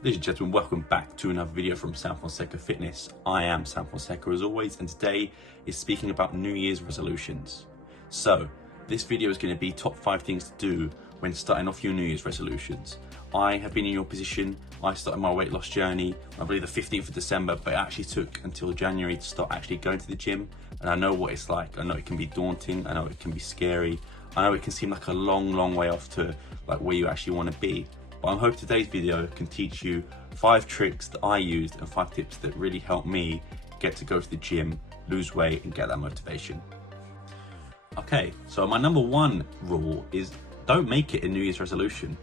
Ladies and gentlemen, welcome back to another video from Sam Fonseca Fitness. I am Sam Fonseca as always, and today is speaking about New Year's resolutions. So, this video is going to be top 5 things to do when starting off your New Year's resolutions. I have been in your position. I started my weight loss journey, I believe the 15th of December, but it actually took until January to start actually going to the gym. And I know what it's like. I know it can be daunting. I know it can be scary. I know it can seem like a long way off to like where you actually want to be. But I hope today's video can teach you 5 tricks that I used and 5 tips that really helped me get to go to the gym, lose weight and get that motivation. Okay, so my number 1 rule is don't make it a New Year's resolution.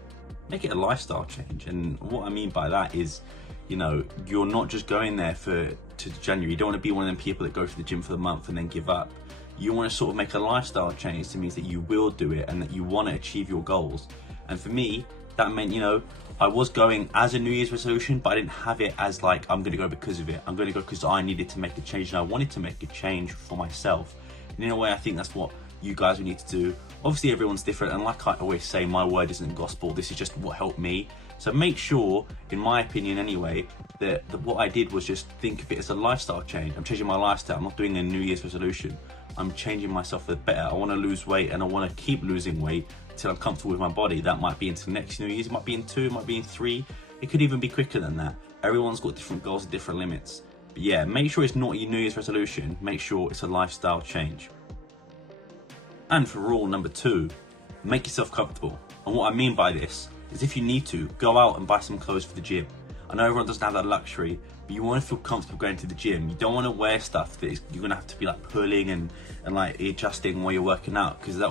Make it a lifestyle change. And what I mean by that is, you know, you're not just going there to January. You don't want to be one of them people that go to the gym for the month and then give up. You want to sort of make a lifestyle change. That means that you will do it and that you want to achieve your goals. And for me, that meant, you know, I was going as a New Year's resolution, but I didn't have it as like, I'm going to go because of it. I'm going to go because I needed to make a change and I wanted to make a change for myself. And in a way, I think that's what you guys will need to do. Obviously, everyone's different. And like I always say, my word isn't gospel. This is just what helped me. So make sure, in my opinion anyway, that what I did was just think of it as a lifestyle change. I'm changing my lifestyle. I'm not doing a New Year's resolution. I'm changing myself for the better. I want to lose weight and I want to keep losing weight until I'm comfortable with my body. That might be into next New Year's, it might be in 2, it might be in 3. It could even be quicker than that. Everyone's got different goals and different limits. But yeah, make sure it's not your New Year's resolution. Make sure it's a lifestyle change. And for rule number 2, make yourself comfortable. And what I mean by this is if you need to, go out and buy some clothes for the gym. I know everyone doesn't have that luxury, but you want to feel comfortable going to the gym. You don't want to wear stuff that you're going to have to be like pulling and like adjusting while you're working out, because that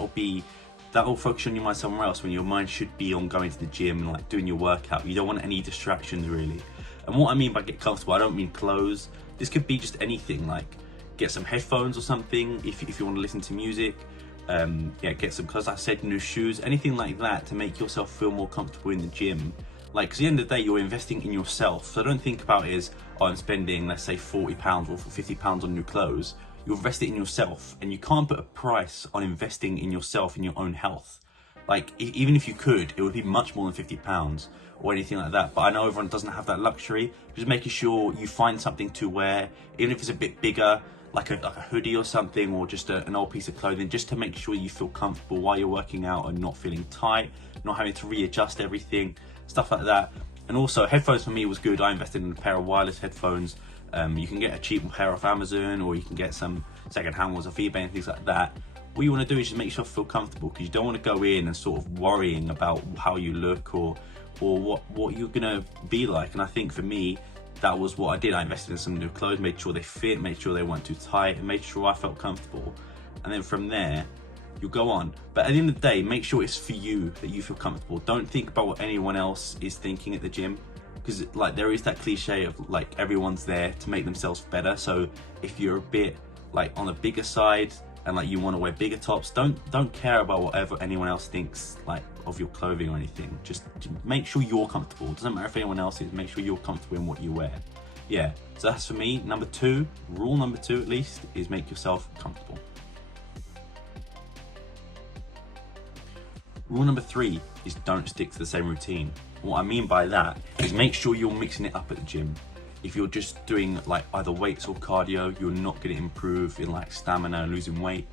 will focus on your mind somewhere else when your mind should be on going to the gym and like doing your workout. You don't want any distractions really. And what I mean by get comfortable, I don't mean clothes. This could be just anything, like get some headphones or something if you want to listen to music. Yeah, get some, because I said, new shoes, anything like that to make yourself feel more comfortable in the gym. Like, because at the end of the day, you're investing in yourself. So don't think about it as, oh, I'm spending, let's say, £40 or £50 on new clothes. You invest it in yourself, and you can't put a price on investing in yourself, in your own health. Like, even if you could, it would be much more than £50 or anything like that. But I know everyone doesn't have that luxury. Just making sure you find something to wear, even if it's a bit bigger, like a hoodie or something, or just an old piece of clothing, just to make sure you feel comfortable while you're working out and not feeling tight, not having to readjust everything, stuff like that. And also, headphones for me was good. I invested in a pair of wireless headphones. You can get a cheap pair off Amazon, or you can get some second-hand ones off eBay and things like that. What you want to do is just make yourself feel comfortable, because you don't want to go in and sort of worrying about how you look or what you're gonna be like. And I think for me, that was what I did. I invested in some new clothes, made sure they fit, made sure they weren't too tight, and made sure I felt comfortable. And then from there, you'll go on. But at the end of the day, make sure it's for you, that you feel comfortable. Don't think about what anyone else is thinking at the gym, because like there is that cliche of like everyone's there to make themselves better. So if you're a bit like on the bigger side and like you want to wear bigger tops, don't care about whatever anyone else thinks like of your clothing or anything. Just make sure you're comfortable. It doesn't matter if anyone else is. Make sure you're comfortable in what you wear. Yeah, so that's for me. Number 2, rule number 2 at least, is make yourself comfortable. Rule number 3 is don't stick to the same routine. What I mean by that is make sure you're mixing it up at the gym. If you're just doing like either weights or cardio, you're not going to improve in like stamina and losing weight.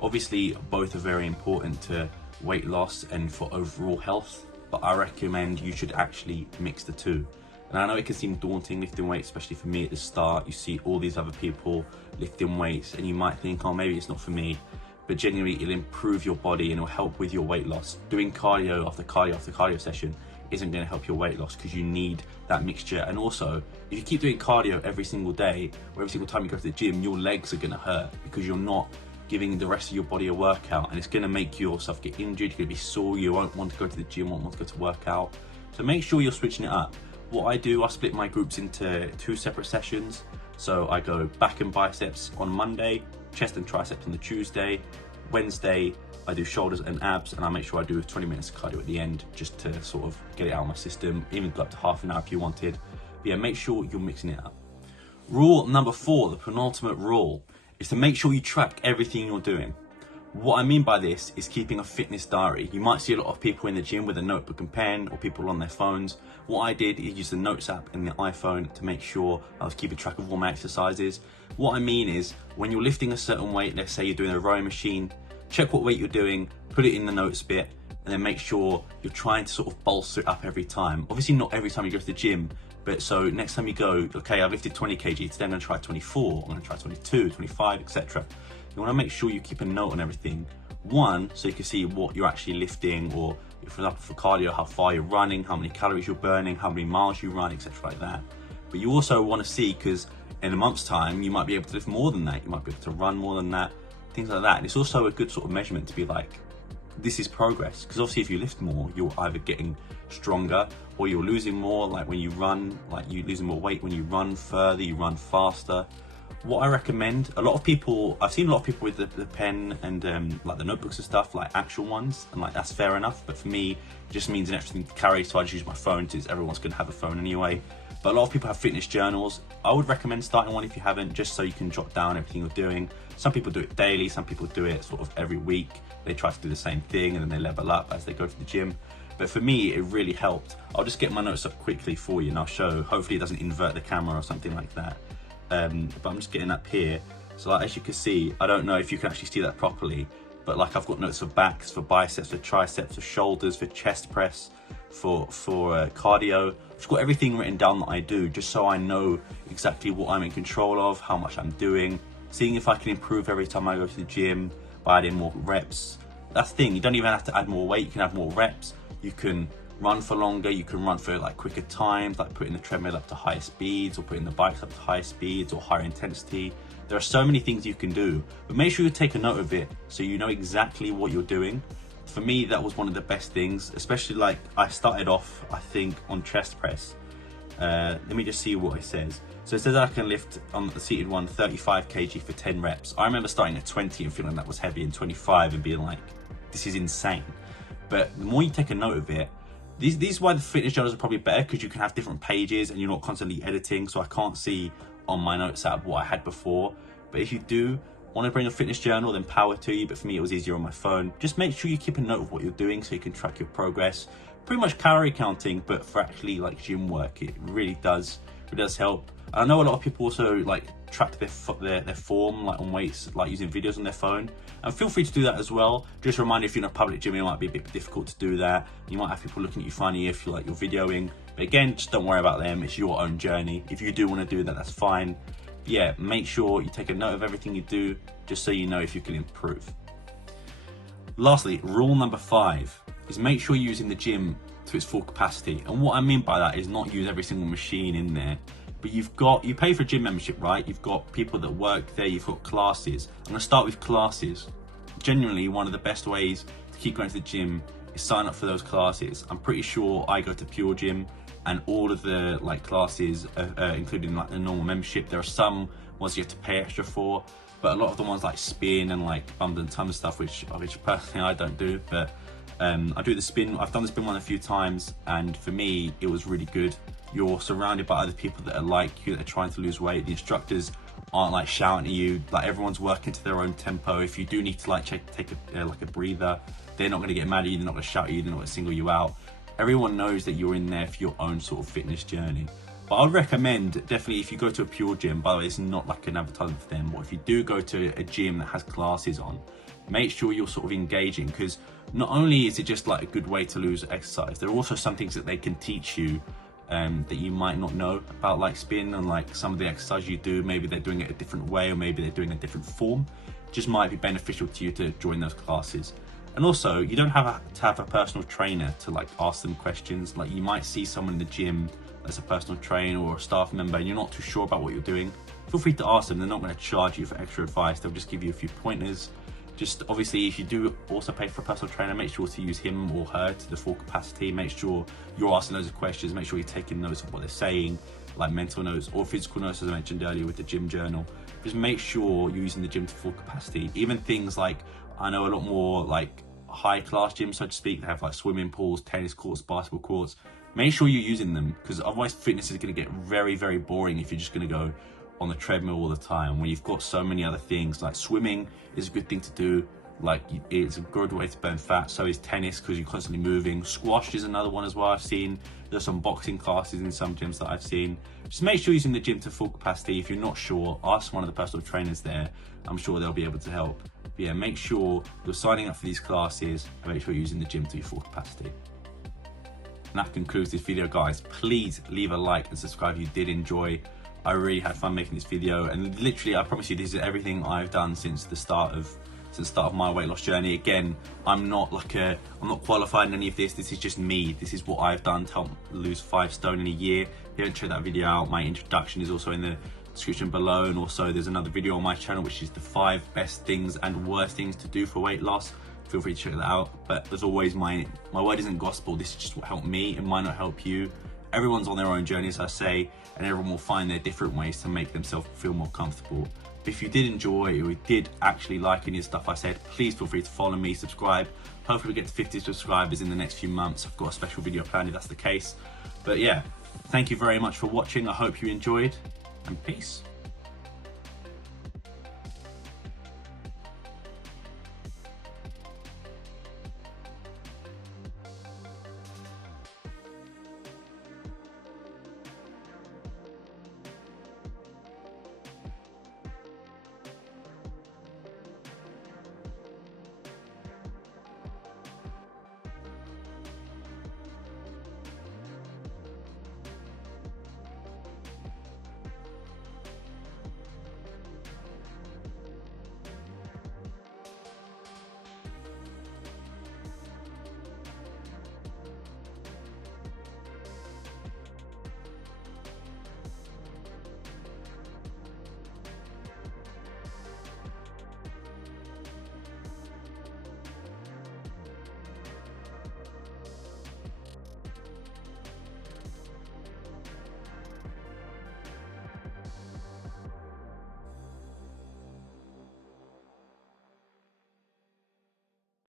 Obviously, both are very important to weight loss and for overall health, but I recommend you should actually mix the 2. And I know it can seem daunting lifting weights, especially for me at the start. You see all these other people lifting weights and you might think, oh, maybe it's not for me. But genuinely, it'll improve your body and it'll help with your weight loss. Doing cardio after cardio after cardio session isn't going to help your weight loss, because you need that mixture. And also, if you keep doing cardio every single day or every single time you go to the gym, your legs are going to hurt because you're not giving the rest of your body a workout, and it's going to make yourself get injured. You're going to be sore, you won't want to go to the gym, won't want to go to work out. So make sure you're switching it up. What I do, I split my groups into 2 separate sessions. So I go back and biceps on Monday, chest and triceps on the Tuesday. Wednesday, I do shoulders and abs, and I make sure I do 20 minutes of cardio at the end, just to sort of get it out of my system, even go up to half an hour if you wanted. But yeah, make sure you're mixing it up. Rule number 4, the penultimate rule, is to make sure you track everything you're doing. What I mean by this is keeping a fitness diary. You might see a lot of people in the gym with a notebook and pen, or people on their phones. What I did is use the Notes app in the iPhone to make sure I was keeping track of all my exercises. What I mean is, when you're lifting a certain weight, let's say you're doing a rowing machine, check what weight you're doing, put it in the notes bit, and then make sure you're trying to sort of bolster it up every time. Obviously not every time you go to the gym, but so next time you go, okay, I've lifted 20 kg, today I'm gonna try 24, I'm gonna try 22, 25, etc. You wanna make sure you keep a note on everything. One, so you can see what you're actually lifting, or for example for cardio, how far you're running, how many calories you're burning, how many miles you run, etc. like that. But you also wanna see, because in a month's time, you might be able to lift more than that, you might be able to run more than that, things like that. And it's also a good sort of measurement to be like, this is progress, because obviously if you lift more, you're either getting stronger or you're losing more. Like when you run, like you're losing more weight when you run further, you run faster. What I recommend, I've seen a lot of people with the pen and like the notebooks and stuff, like actual ones, and like that's fair enough, but for me it just means an extra thing to carry, so I just use my phone, since everyone's going to have a phone anyway. But a lot of people have fitness journals. I would recommend starting one if you haven't, just so you can jot down everything you're doing. Some people do it daily, some people do it sort of every week. They try to do the same thing and then they level up as they go to the gym. But for me, it really helped. I'll just get my notes up quickly for you and I'll show. Hopefully it doesn't invert the camera or something like that. But I'm just getting up here. So like, as you can see, I don't know if you can actually see that properly, but like I've got notes for backs, for biceps, for triceps, for shoulders, for chest press, for cardio. I've got everything written down that I do, just so I know exactly what I'm in control of, how much I'm doing, seeing if I can improve every time I go to the gym by adding more reps. That's the thing, you don't even have to add more weight, you can add more reps. You can run for longer, you can run for like quicker times, like putting the treadmill up to higher speeds, or putting the bikes up to higher speeds or higher intensity. There are so many things you can do, but make sure you take a note of it so you know exactly what you're doing. For me, that was one of the best things, especially like I started off, I think, on chest press. Let me just see what it says. So it says I can lift on the seated one 35 kg for 10 reps. I remember starting at 20 and feeling that was heavy, and 25 and being like, this is insane. But the more you take a note of it, these is why the fitness journals are probably better, because you can have different pages and you're not constantly editing. So I can't see on my notes app what I had before. But if you do want to bring a fitness journal, then power to you. But for me, it was easier on my phone. Just make sure you keep a note of what you're doing so you can track your progress. Pretty much calorie counting, but for actually like gym work, it really does help. I know a lot of people also like track their form like on weights, like using videos on their phone, and feel free to do that as well. Just a reminder, if you're in a public gym, it might be a bit difficult to do that. You might have people looking at you funny if you're videoing, but again, just don't worry about them. It's your own journey. If you do want to do that, that's fine. But yeah, make sure you take a note of everything you do, just so you know if you can improve. Lastly, rule number 5 is make sure you're using the gym to its full capacity. And what I mean by that is not use every single machine in there, but you pay for a gym membership, right? You've got people that work there, you've got classes. I'm gonna start with classes. Genuinely, one of the best ways to keep going to the gym is sign up for those classes. I'm pretty sure I go to Pure Gym, and all of the like classes, including like the normal membership, there are some ones you have to pay extra for, but a lot of the ones like spin and like bump and ton stuff, which personally I don't do, but I do the spin. I've done the spin one a few times, and for me it was really good. You're surrounded by other people that are like you, that are trying to lose weight. The instructors aren't like shouting at you, like everyone's working to their own tempo. If you do need to like take a breather, they're not going to get mad at you, they're not going to shout at you, they're not going to single you out. Everyone knows that you're in there for your own sort of fitness journey. But I'd recommend, definitely, if you go to a Pure Gym, by the way, it's not like an advertisement for them, but if you do go to a gym that has classes on, make sure you're sort of engaging, because not only is it just like a good way to lose exercise, there are also some things that they can teach you that you might not know about, like spin and like some of the exercise you do. Maybe they're doing it a different way, or maybe they're doing a different form. It just might be beneficial to you to join those classes. And also, you don't have to have a personal trainer to like ask them questions. Like you might see someone in the gym that's a personal trainer or a staff member and you're not too sure about what you're doing. Feel free to ask them. They're not going to charge you for extra advice. They'll just give you a few pointers. Just obviously, if you do also pay for a personal trainer, make sure to use him or her to the full capacity. Make sure you're asking those questions. Make sure you're taking notes of what they're saying, like mental notes or physical notes, as I mentioned earlier with the gym journal. Just make sure you're using the gym to full capacity. Even things like, I know a lot more like high class gyms, so to speak, they have like swimming pools, tennis courts, basketball courts. Make sure you're using them, because otherwise fitness is going to get very, very boring if you're just going to go on the treadmill all the time, when you've got so many other things. Like swimming is a good thing to do, Like, it's a good way to burn fat. So is tennis, because you're constantly moving. Squash is another one as well. I've seen there's some boxing classes in some gyms that I've seen. Just make sure you're using the gym to full capacity. If you're not sure, ask one of the personal trainers there. I'm sure they'll be able to help. But yeah, make sure you're signing up for these classes and make sure you're using the gym to your full capacity. And that concludes this video, guys. Please leave a like and subscribe if you did enjoy. I really had fun making this video, and literally, I promise you, this is everything I've done since the start of my weight loss journey. Again, I'm not qualified in any of this. This is just me. This is what I've done to help lose 5 stone in a year. If you haven't checked that video out, my introduction is also in the description below, and also there's another video on my channel which is the 5 best things and worst things to do for weight loss. Feel free to check that out. But as always, my word isn't gospel. This is just what helped me. It might not help you. Everyone's on their own journey, as I say, and everyone will find their different ways to make themselves feel more comfortable. If you did enjoy, or you did actually like any of the stuff I said, please feel free to follow me, subscribe. Hopefully we get to 50 subscribers in the next few months. I've got a special video planned if that's the case. But yeah, thank you very much for watching. I hope you enjoyed, and peace.